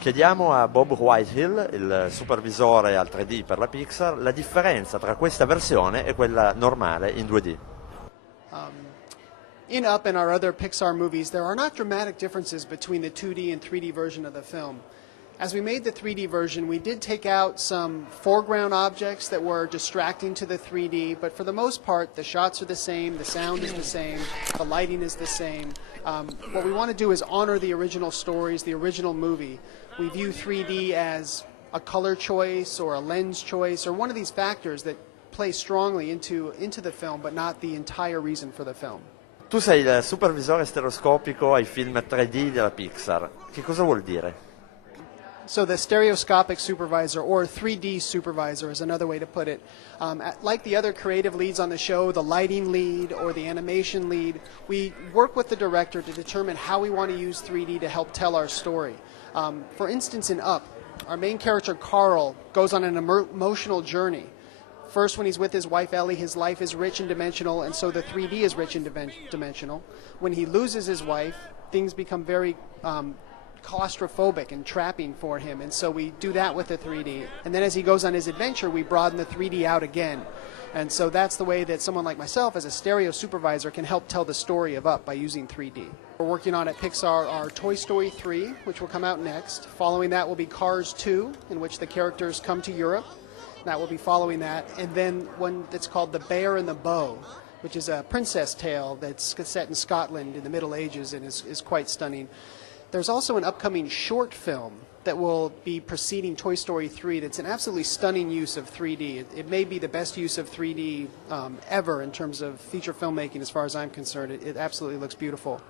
Chiediamo a Bob Whitehill, il supervisore al 3D per la Pixar, la differenza tra questa versione e quella normale in 2D. In Up and our other Pixar movies, there are not dramatic differences between the 2D and 3D version of the film. As we made the 3D version, we did take out some foreground objects that were distracting to the 3D, but for the most part, the shots are the same, the sound is the same, the lighting is the same. What we want to do is honor the original stories, the original movie. We view 3D as a color choice or a lens choice or one of these factors that play strongly into the film, but not the entire reason for the film. Tu sei il supervisore stereoscopico ai film 3D della Pixar. Che cosa vuol dire? So the stereoscopic supervisor, or 3D supervisor is another way to put it. Like the other creative leads on the show, the lighting lead or the animation lead, we work with the director to determine how we want to use 3D to help tell our story. For instance, in Up, our main character Carl goes on an emotional journey. First, when he's with his wife Ellie, his life is rich and dimensional, and so the 3D is rich and dimensional. When he loses his wife, things become very claustrophobic and trapping for him, and so we do that with the 3D. And then as he goes on his adventure, we broaden the 3D out again. And so that's the way that someone like myself as a stereo supervisor can help tell the story of Up by using 3D. We're working on at Pixar our Toy Story 3, which will come out next. Following that will be Cars 2, in which the characters come to Europe. That will be following that. And then one that's called The Bear and the Bow, which is a princess tale that's set in Scotland in the Middle Ages and is quite stunning. There's also an upcoming short film that will be preceding Toy Story 3 that's an absolutely stunning use of 3D. It may be the best use of 3D ever in terms of feature filmmaking as far as I'm concerned. It absolutely looks beautiful.